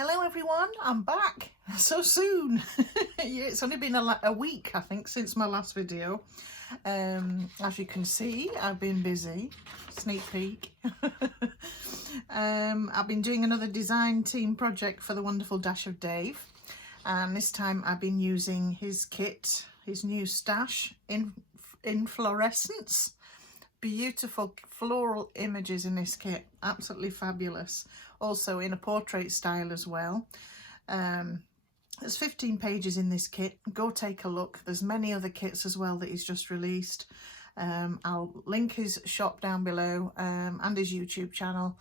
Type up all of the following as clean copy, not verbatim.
Hello everyone, I'm back so soon. Yeah, it's only been a week I think since my last video. As you can see, I've been busy. Sneak peek. I've been doing another design team project for the wonderful Dash of Dave, and this time I've been using his kit, his new stash in fluorescence. Beautiful floral images in this kit, absolutely fabulous. Also in a portrait style as well. There's 15 pages in this kit. Go take a look. There's many other kits as well that he's just released. I'll link his shop down below and his YouTube channel.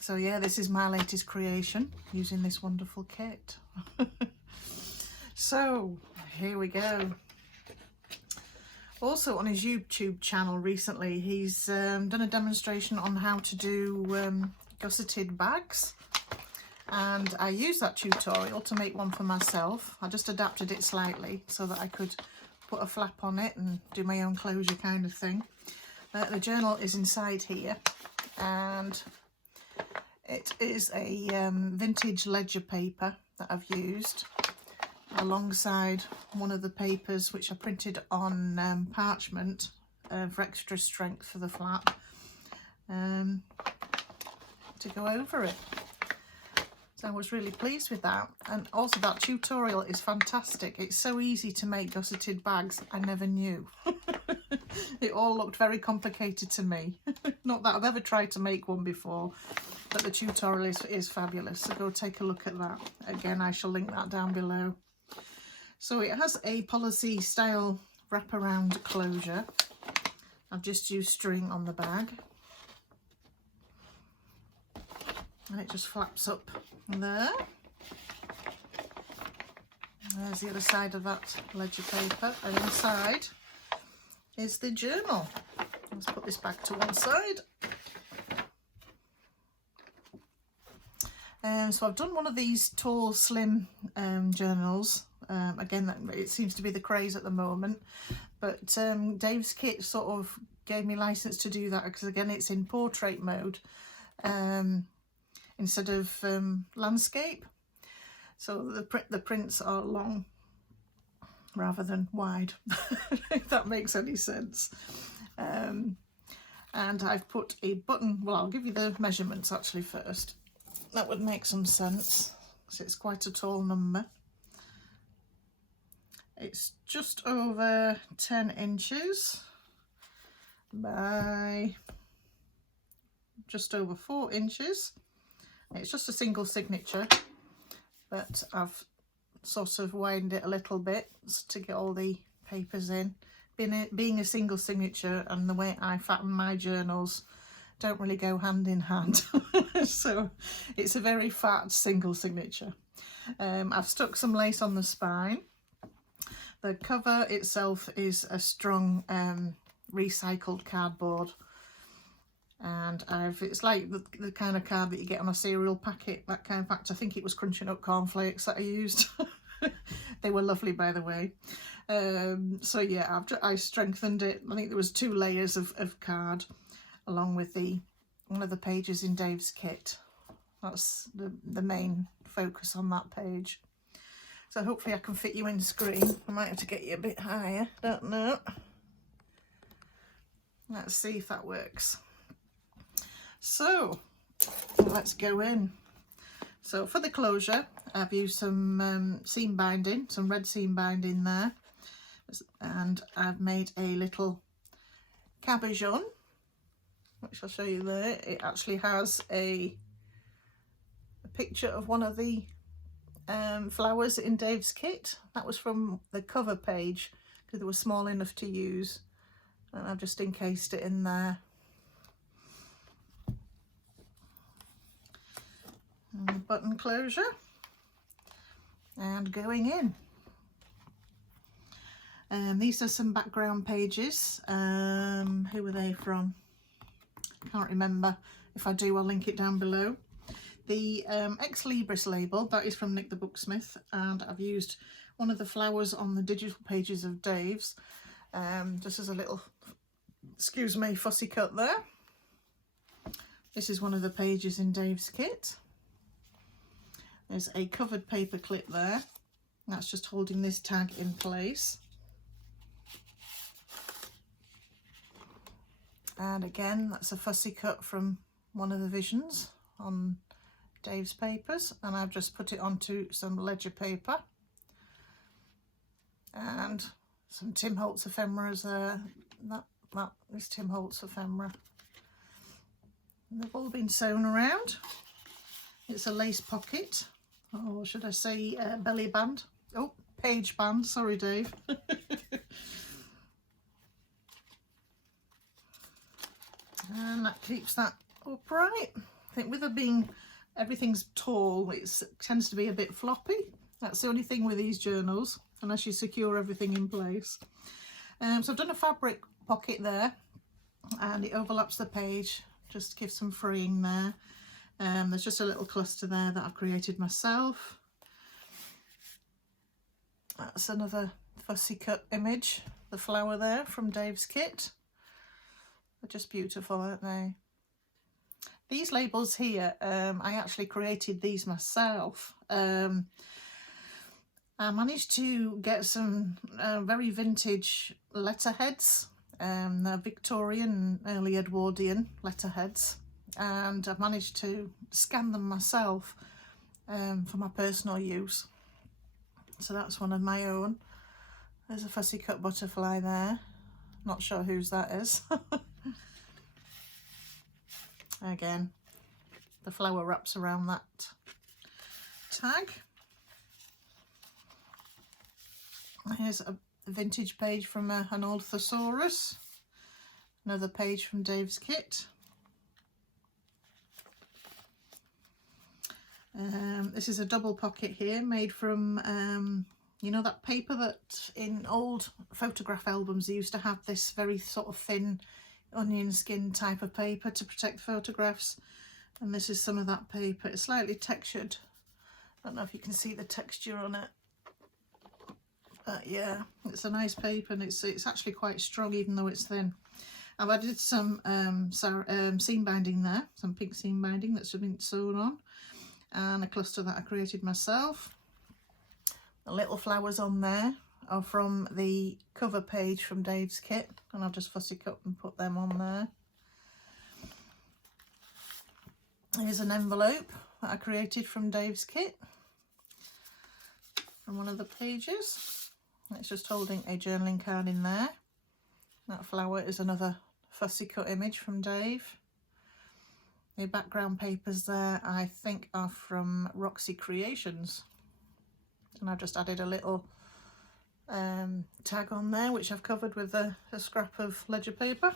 So yeah, this is my latest creation using this wonderful kit. So here we go. Also on his YouTube channel recently, he's done a demonstration on how to do gusseted bags, and I used that tutorial to make one for myself. I just adapted it slightly so that I could put a flap on it and do my own closure kind of thing. The journal is inside here, and it is a vintage ledger paper that I've used alongside one of the papers which I printed on parchment for extra strength for the flap, to go over it. So I was really pleased with that, and also that tutorial is fantastic. It's so easy to make gusseted bags. I never knew. It all looked very complicated to me. Not that I've ever tried to make one before, but the tutorial is fabulous, so go take a look at that. Again, I shall link that down below. So it has a policy style wraparound closure. I've just used string on the bag, and it just flaps up there. There's the other side of that ledger paper, and inside is the journal. Let's put this back to one side. So I've done one of these tall, slim journals. Again, it seems to be the craze at the moment, but Dave's kit sort of gave me license to do that because, again, it's in portrait mode instead of landscape. So the prints are long rather than wide, if that makes any sense. And I've put a button. Well, I'll give you the measurements actually first. That would make some sense, because it's quite a tall number. It's just over 10 inches by just over 4 inches. It's just a single signature, but I've sort of widened it a little bit to get all the papers in. Being a single signature and the way I fatten my journals don't really go hand in hand. So it's a very fat single signature. I've stuck some lace on the spine. The cover itself is a strong recycled cardboard, and it's like the kind of card that you get on a cereal packet, that kind of fact. I think it was Crunching Up cornflakes that I used. They were lovely, by the way. So yeah, I strengthened it. I think there was 2 layers of card along with one of the pages in Dave's kit. That's the main focus on that page. So hopefully I can fit you in screen. I might have to get you a bit higher, don't know. Let's see if that works. So let's go in. So for the closure, I've used some seam binding, some red seam binding there. And I've made a little cabochon, which I'll show you there. It actually has a picture of one of the flowers in Dave's kit. That was from the cover page because they were small enough to use, and I've just encased it in there. And the button closure, and going in. These are some background pages. Who were they from? Can't remember. If I do, I'll link it down below. The Ex Libris label, that is from Nick the Booksmith, and I've used one of the flowers on the digital pages of Dave's, just as a little, excuse me, fussy cut there. This is one of the pages in Dave's kit. There's a covered paper clip there. That's just holding this tag in place. And again, that's a fussy cut from one of the visions on Dave's papers, and I've just put it onto some ledger paper. And some Tim Holtz ephemeras there. That is Tim Holtz ephemera. And they've all been sewn around. It's a lace pocket, or should I say belly band. Oh, page band, sorry Dave. And that keeps that upright. I think with it being, everything's tall, it tends to be a bit floppy. That's the only thing with these journals, unless you secure everything in place. So I've done a fabric pocket there, and it overlaps the page, just to give some freeing there. There's just a little cluster there that I've created myself. That's another fussy cut image, the flower there from Dave's kit. They're just beautiful, aren't they? These labels here, I actually created these myself. I managed to get some very vintage letterheads, they're Victorian and early Edwardian letterheads, and I've managed to scan them myself for my personal use. So that's one of my own. There's a fussy cut butterfly there. Not sure whose that is. Again, the flower wraps around that tag. Here's a vintage page from an old thesaurus. Another page from Dave's kit. This is a double pocket here, made from, you know, that paper that in old photograph albums they used to have, this very sort of thin onion skin type of paper to protect photographs. And this is some of that paper. It's slightly textured. I don't know if you can see the texture on it. But yeah, it's a nice paper, and it's actually quite strong even though it's thin. I've added some seam binding there, some pink seam binding that's been sewn on, and a cluster that I created myself. The little flowers on there are from the cover page from Dave's kit, and I'll just fussy cut and put them on there. Here's an envelope that I created from Dave's kit, from one of the pages. It's just holding a journaling card in there. That flower is another fussy cut image from Dave. The background papers there, I think, are from Roxy Creations. And I've just added a little tag on there, which I've covered with a scrap of ledger paper.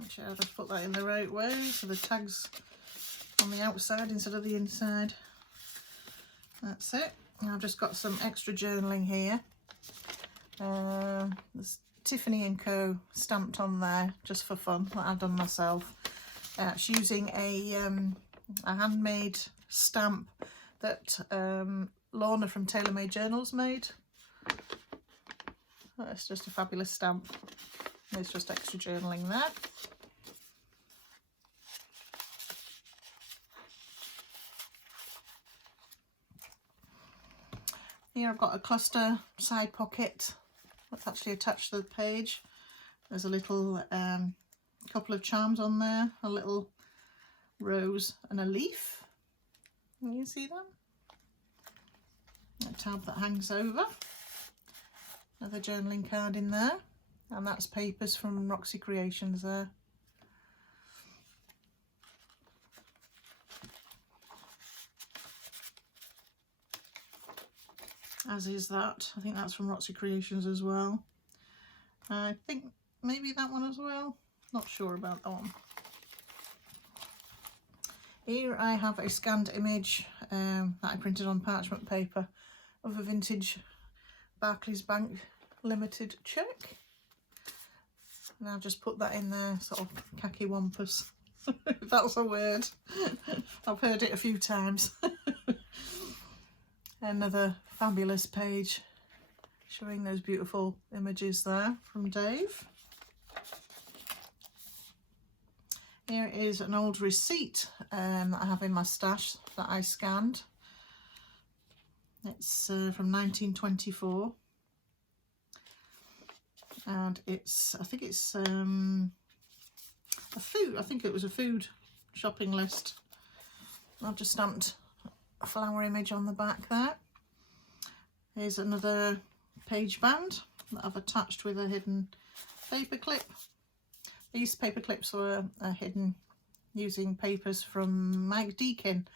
Actually, I'll just put that in the right way, so the tag's on the outside instead of the inside. That's it. And I've just got some extra journaling here. There's Tiffany & Co. stamped on there just for fun, that I've done myself. It's using a handmade stamp that Lorna from TaylorMadeJournals made. That's just a fabulous stamp. There's just extra journaling there. Here I've got a cluster side pocket that's actually attached to the page. There's a little couple of charms on there, a little rose and a leaf. Can you see them? A tab that hangs over. Another journaling card in there, and that's papers from Roxy Creations there. As is that. I think that's from Roxy Creations as well. I think maybe that one as well. Not sure about that one. Here I have a scanned image that I printed on parchment paper of a vintage Barclays Bank limited cheque. And I'll just put that in there, sort of khaki wampus, if that's a word. I've heard it a few times. Another fabulous page, showing those beautiful images there from Dave. Here is an old receipt that I have in my stash that I scanned. It's from 1924, and I think it's a food. I think it was a food shopping list. I've just stamped a flower image on the back there. Here's another page band that I've attached with a hidden paper clip. These paper clips were hidden using papers from Mike Deakin.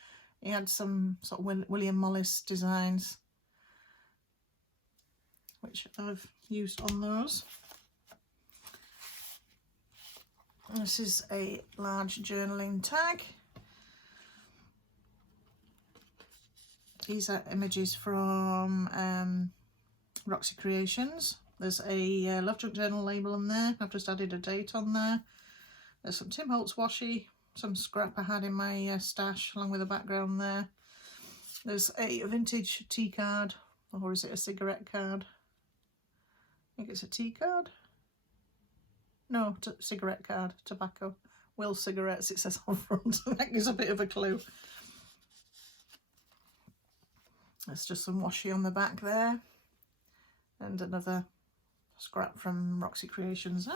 He had some sort of William Mollis designs, which I've used on those. And this is a large journaling tag. These are images from Roxy Creations. There's a Love Junk Journal label on there. I've just added a date on there. There's some Tim Holtz washi, some scrap I had in my stash along with a background there. There's a vintage tea card, or is it a cigarette card? I think it's a tea card. No, cigarette card, tobacco. Will cigarettes, it says on front. That gives a bit of a clue. There's just some washi on the back there. And another scrap from Roxy Creations there.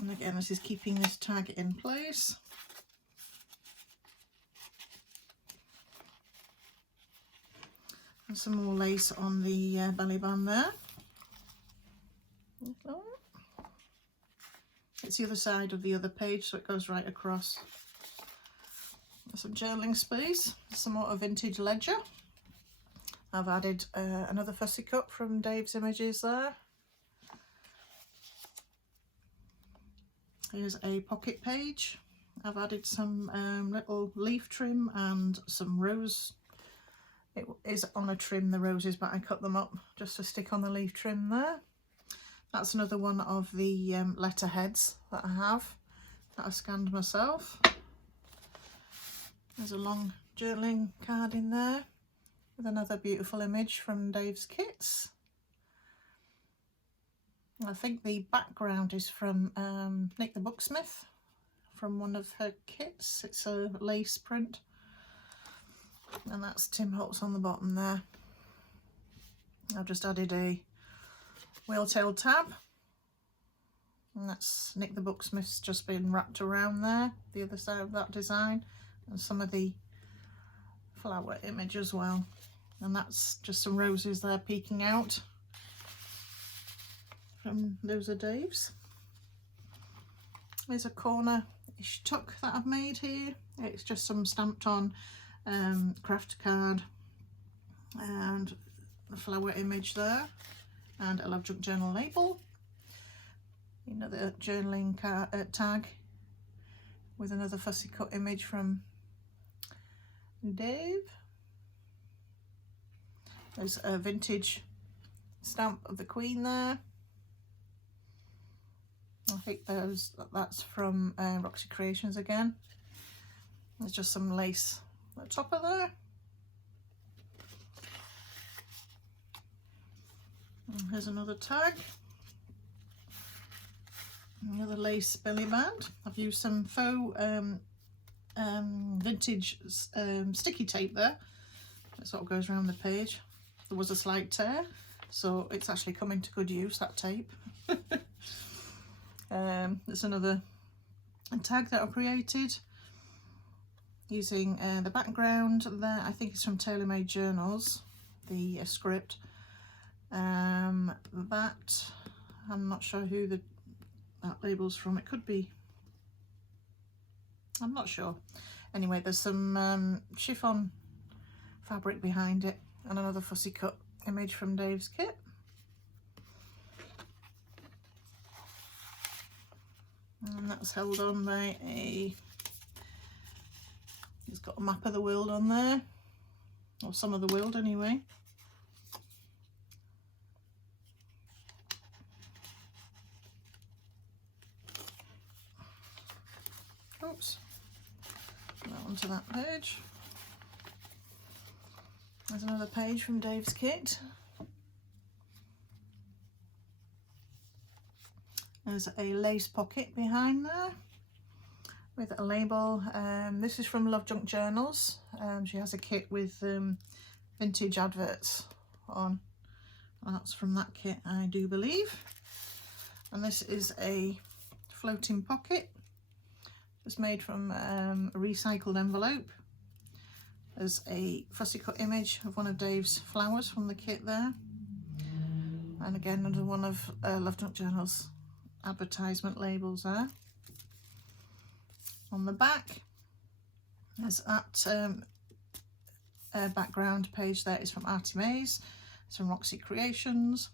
And again, this is keeping this tag in place. And some more lace on the belly band there. It's the other side of the other page, so it goes right across. Some journaling space, some more vintage ledger. I've added another fussy cut from Dave's images there. Here's a pocket page. I've added some little leaf trim and some rose. It is on a trim, the roses, but I cut them up just to stick on the leaf trim there. That's another one of the letterheads that I have, that I scanned myself. There's a long journaling card in there with another beautiful image from Dave's kits. I think the background is from Nick the Booksmith, from one of her kits. It's a lace print, and that's Tim Holtz on the bottom there. I've just added a wheel-tailed tab, and that's Nick the Booksmith's just been wrapped around there, the other side of that design, and some of the flower image as well. And that's just some roses there peeking out from those are Dave's. There's a corner-ish tuck that I've made here. It's just some stamped on craft card and a flower image there, and a Love Junk Journal label. Another journaling tag with another fussy cut image from Dave. There's a vintage stamp of the Queen there. I think that's from Roxy Creations again. There's just some lace at the top of there. And here's another tag. Another lace belly band. I've used some faux vintage sticky tape there. It sort of goes around the page. There was a slight tear, so it's actually come into good use, that tape. There's another tag that I created using the background there. I think it's from TaylorMadeJournals, the script. That I'm not sure who that label's from. It could be, I'm not sure. Anyway, there's some chiffon fabric behind it, and another fussy cut image from Dave's kit. And that's held on by it's got a map of the world on there, or some of the world anyway. Oops, put that onto that page. There's another page from Dave's kit. There's a lace pocket behind there with a label. This is from Love Junk Journals. She has a kit with vintage adverts on. That's from that kit, I do believe. And this is a floating pocket. It's made from a recycled envelope. There's a fussy cut image of one of Dave's flowers from the kit there. And again, another one of Love Junk Journals advertisement labels there. On the back, there's that background page there is from Artymaze. It's from Roxy Creations.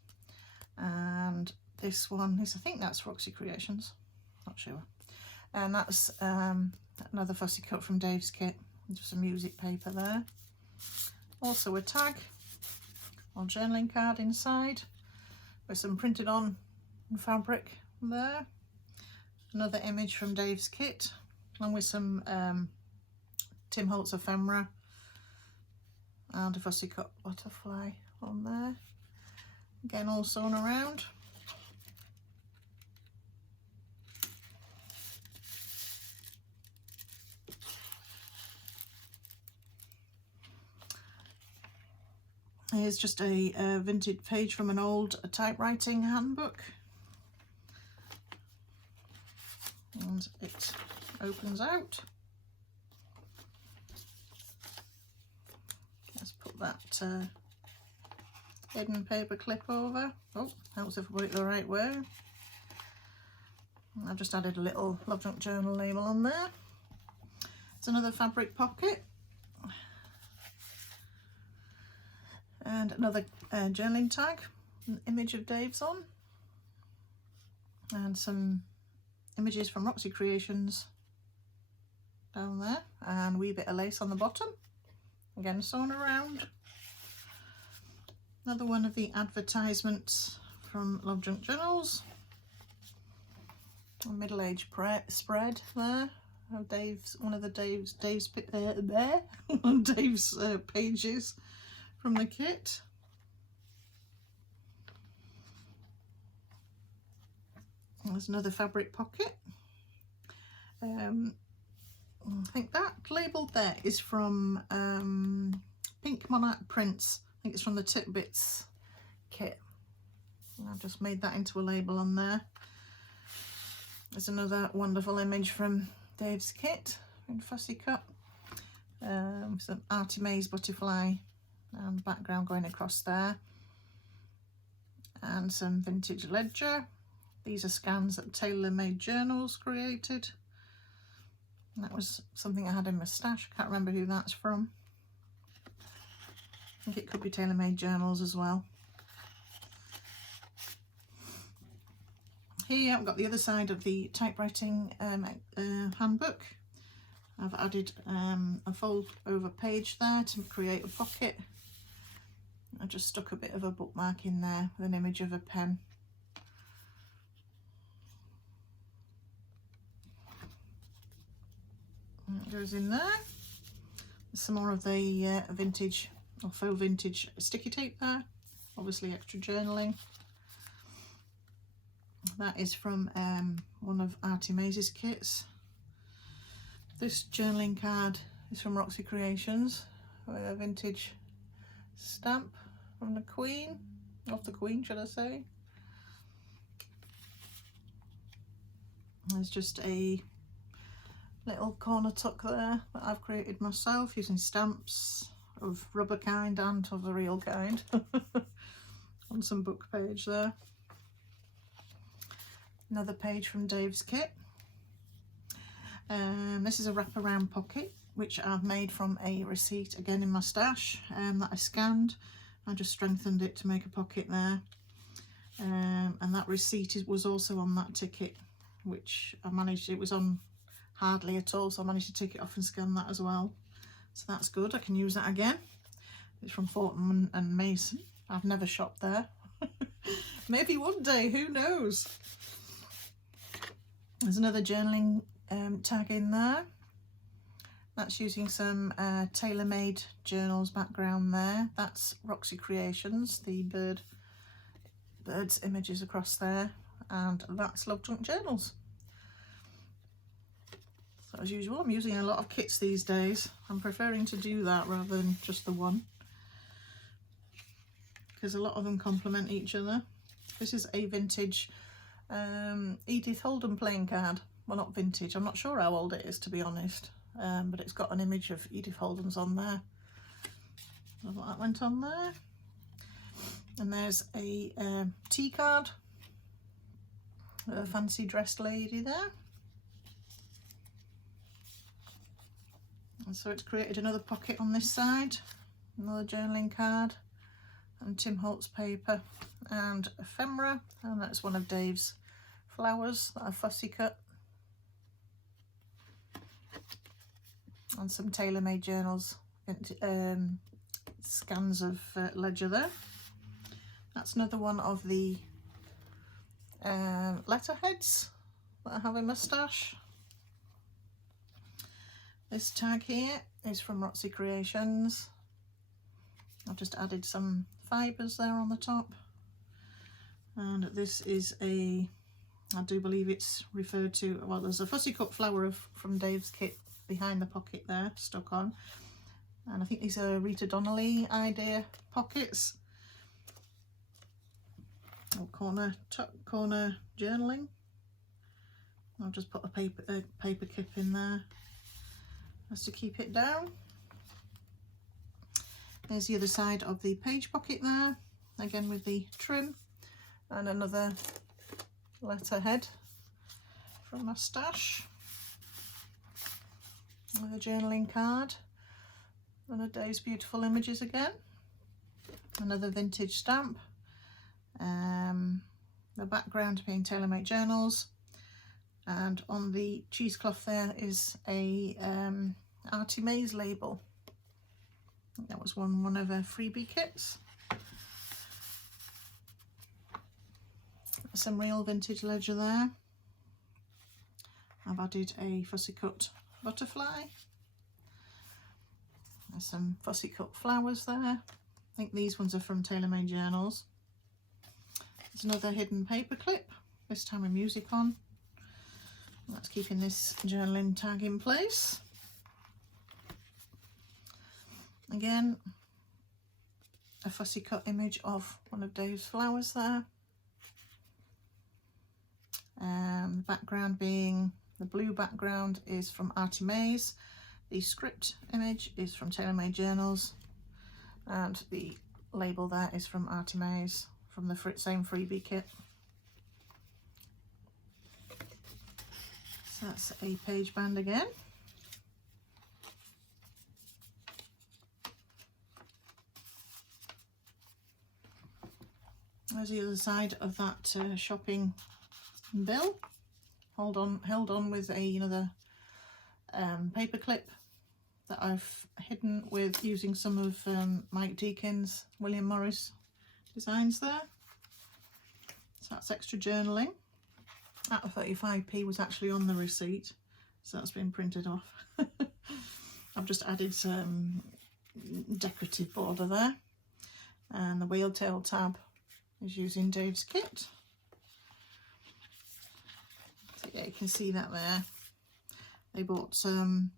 And this one is, I think that's Roxy Creations, not sure. And that's another fussy cut from Dave's kit, just a music paper there. Also a tag or journaling card inside with some printed on fabric there. Another image from Dave's kit, along with some Tim Holtz ephemera and a fussy cut butterfly on there. Again, all sewn around. Here's just a vintage page from an old typewriting handbook. And it opens out. Let's put that hidden paper clip over. Oh, helps if I put it the right way. I've just added a little Love Junk Journal label on there. It's another fabric pocket. And another journaling tag, an image of Dave's on. And some images from Roxy Creations down there. And a wee bit of lace on the bottom. Again, sewn around. Another one of the advertisements from Love Junk Journals. A middle-aged spread there of Dave's, one of Dave's pages from the kit. There's another fabric pocket. I think that labelled there is from Pink Monarch Prints. I think it's from the Tidbits kit. And I've just made that into a label on there. There's another wonderful image from Dave's kit in fussy cut. Some Artymaze butterfly and background going across there. And some vintage ledger. These are scans that TaylorMadeJournals created. And that was something I had in my stash. I can't remember who that's from. I think it could be TaylorMadeJournals as well. Here I've got the other side of the typewriting handbook. I've added a fold over page there to create a pocket. I just stuck a bit of a bookmark in there with an image of a pen. And it goes in there. There's some more of the vintage or faux vintage sticky tape there. Obviously extra journaling. That is from one of Artymaze's kits. This journaling card is from Roxy Creations with a vintage stamp from the Queen, of the Queen should I say. There's just a little corner tuck there that I've created myself using stamps of rubber kind and of the real kind on some book page there. Another page from Dave's kit. This is a wraparound pocket which I've made from a receipt again in my stash that I scanned. I just strengthened it to make a pocket there, and that receipt was also on that ticket, which I managed, it was on hardly at all, so I managed to take it off and scan that as well, so that's good. I can use that again. It's from Fortnum and Mason. I've never shopped there. Maybe one day, who knows. There's another journaling tag in there. That's using some TaylorMadeJournals background there. That's Roxy Creations, the birds images across there, and that's Love Junk Journals. So as usual, I'm using a lot of kits these days. I'm preferring to do that rather than just the one, because a lot of them complement each other. This is a vintage Edith Holden playing card. Well, not vintage, I'm not sure how old it is, to be honest, but it's got an image of Edith Holden's on there. That went on there. And there's a tea card, a fancy dressed lady there. And so it's created another pocket on this side, another journaling card, and Tim Holtz paper, and ephemera, and that's one of Dave's flowers that I fussy cut, and some TaylorMadeJournals scans of ledger there. That's another one of the letterheads that I have in my stash. This tag here is from Roxy Creations. I've just added some fibres there on the top, and this is I do believe it's referred to, well, there's a fussy cut flower from Dave's kit behind the pocket there stuck on, and I think these are Rita Donnelly idea pockets. Oh, corner journaling. I'll just put a paper clip in there just to keep it down. There's the other side of the page pocket there, again with the trim, and another letterhead from my stash with a journaling card and a Dave's Beautiful Images again, another vintage stamp, the background being TaylorMadeJournals, and on the cheesecloth there is a Artymaze label. I think that was one of her freebie kits. Some real vintage ledger there. I've added a fussy cut butterfly. There's some fussy cut flowers there. I think these ones are from TaylorMadeJournals. There's another hidden paper clip, this time with music on. That's keeping this journaling tag in place. Again, a fussy cut image of one of Dave's flowers there. The background being, the blue background is from Artymaze, the script image is from TaylorMadeJournals, and the label there is from Artymaze, from the same freebie kit. So that's a page band again. There's the other side of that shopping bill, held on with another paper clip that I've hidden with using some of Mike Deakin's William Morris designs there. So that's extra journaling. That 35p was actually on the receipt, so that's been printed off. I've just added some decorative border there, and the wheel tail tab is using Dave's kit. So yeah, you can see that there. They bought some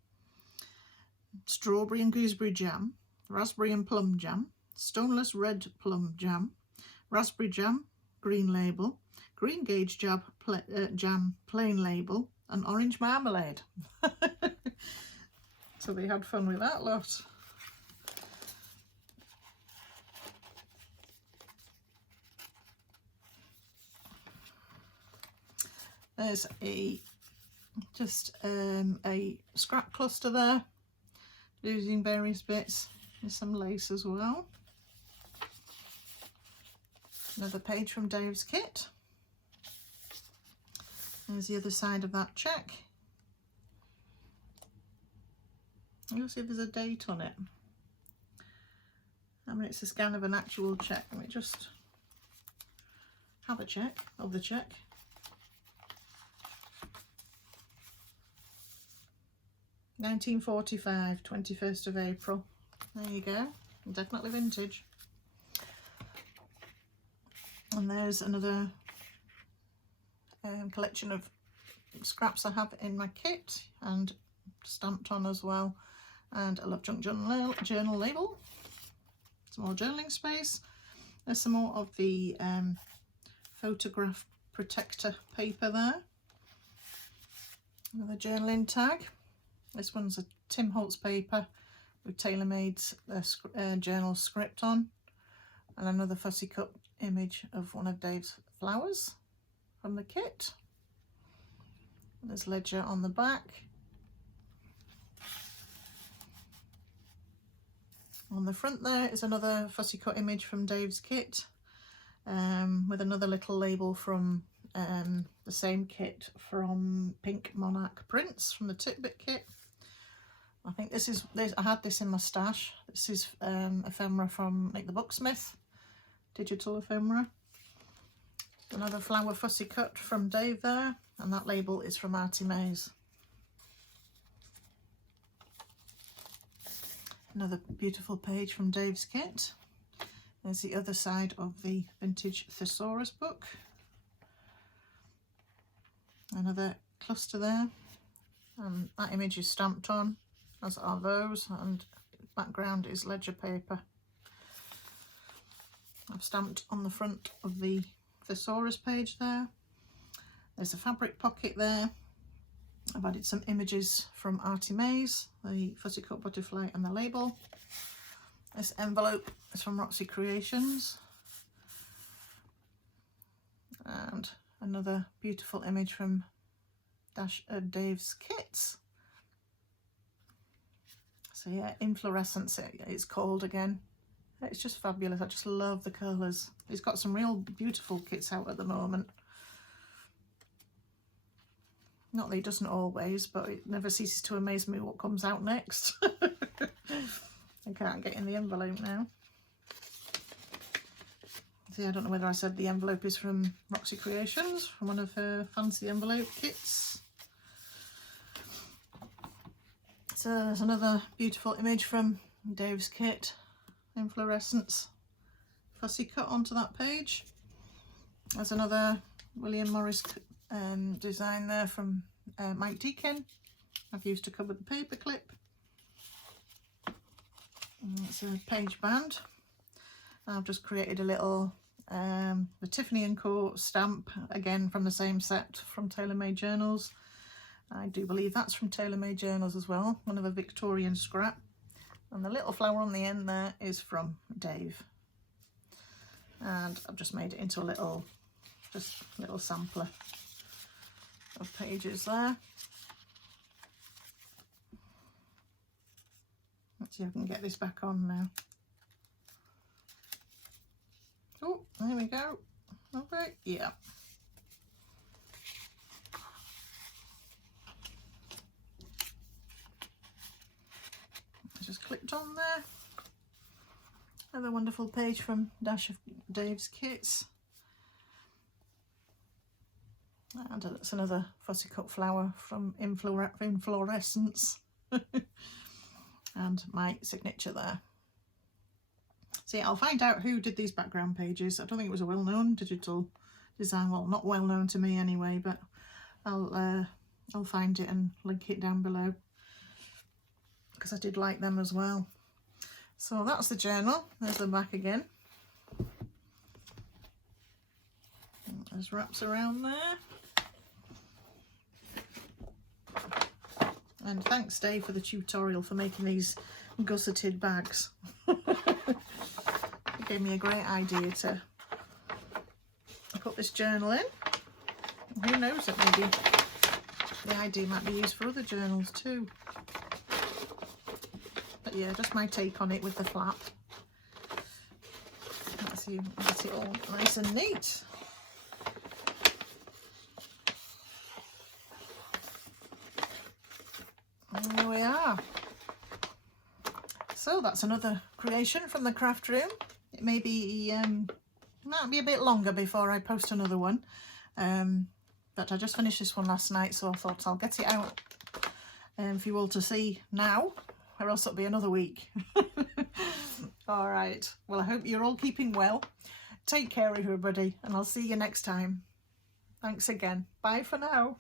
strawberry and gooseberry jam, raspberry and plum jam, stoneless red plum jam, raspberry jam, green label, green gauge jam plain label, and orange marmalade. So they had fun with that lot. There's just a scrap cluster there, using various bits. There's some lace as well. Another page from Dave's kit. There's the other side of that check. You'll see there's a date on it. I mean, it's a scan of an actual check. Let me just have a check of the check. 1945, 21st of April. There you go, definitely vintage. And there's another collection of scraps I have in my kit and stamped on as well, and a Love Junk journal label, some more journaling space. There's some more of the photograph protector paper there, another journaling tag. This one's a Tim Holtz paper with TaylorMade's journal script on, and another fussy cut image of one of Dave's flowers from the kit. There's ledger on the back. On the front there is another fussy cut image from Dave's kit, with another little label from the same kit from Pink Monarch Prints from the Titbit kit. I think this is, I had this in my stash. This is ephemera from Nick the Booksmith, digital ephemera. Another flower fussy cut from Dave there, and that label is from Artymaze. Another beautiful page from Dave's kit. There's the other side of the vintage thesaurus book. Another cluster there, and that image is stamped on, as are those, and background is ledger paper. I've stamped on the front of the thesaurus page there. There's a fabric pocket there. I've added some images from Artymaze, the fussy cut butterfly and the label. This envelope is from Roxy Creations. And another beautiful image from Dave's kits. So yeah, Inflorescence it's called again. It's just fabulous. I just love the colours. He's got some real beautiful kits out at the moment. Not that he doesn't always, but it never ceases to amaze me what comes out next. I can't get in the envelope now. See, I don't know whether I said the envelope is from Roxy Creations, from one of her fancy envelope kits. So there's another beautiful image from Dave's kit, Inflorescence, fussy cut onto that page. There's another William Morris design there from Mike Deakin. I've used to cover the paper clip. And that's a page band. I've just created a little the Tiffany & Co stamp, again from the same set from TaylorMadeJournals. I do believe that's from TaylorMadeJournals as well, one of a Victorian scrap. And the little flower on the end there is from Dave. And I've just made it into a little sampler of pages there. Let's see if I can get this back on now. Oh, there we go. Okay, yeah. It's just clipped on there. Another wonderful page from Dash of Dave's kits. And that's another fussy cut flower from Inflorescence. And my signature there. See, I'll find out who did these background pages. I don't think it was a well-known digital design. Well, not well-known to me anyway, but I'll find it and link it down below, because I did like them as well. So that's the journal. There's the back again. There's wraps around there. And thanks, Dave, for the tutorial for making these gusseted bags. It gave me a great idea to put this journal in. Who knows, that maybe the idea might be used for other journals too. But yeah, just my take on it with the flap. Let's see, get it all nice and neat. And there we are. So that's another creation from the craft room. It may be might be a bit longer before I post another one, but I just finished this one last night, so I thought I'll get it out for you all to see now, or else it'll be another week. All right, well, I hope you're all keeping well. Take care, everybody, and I'll see you next time. Thanks again. Bye for now.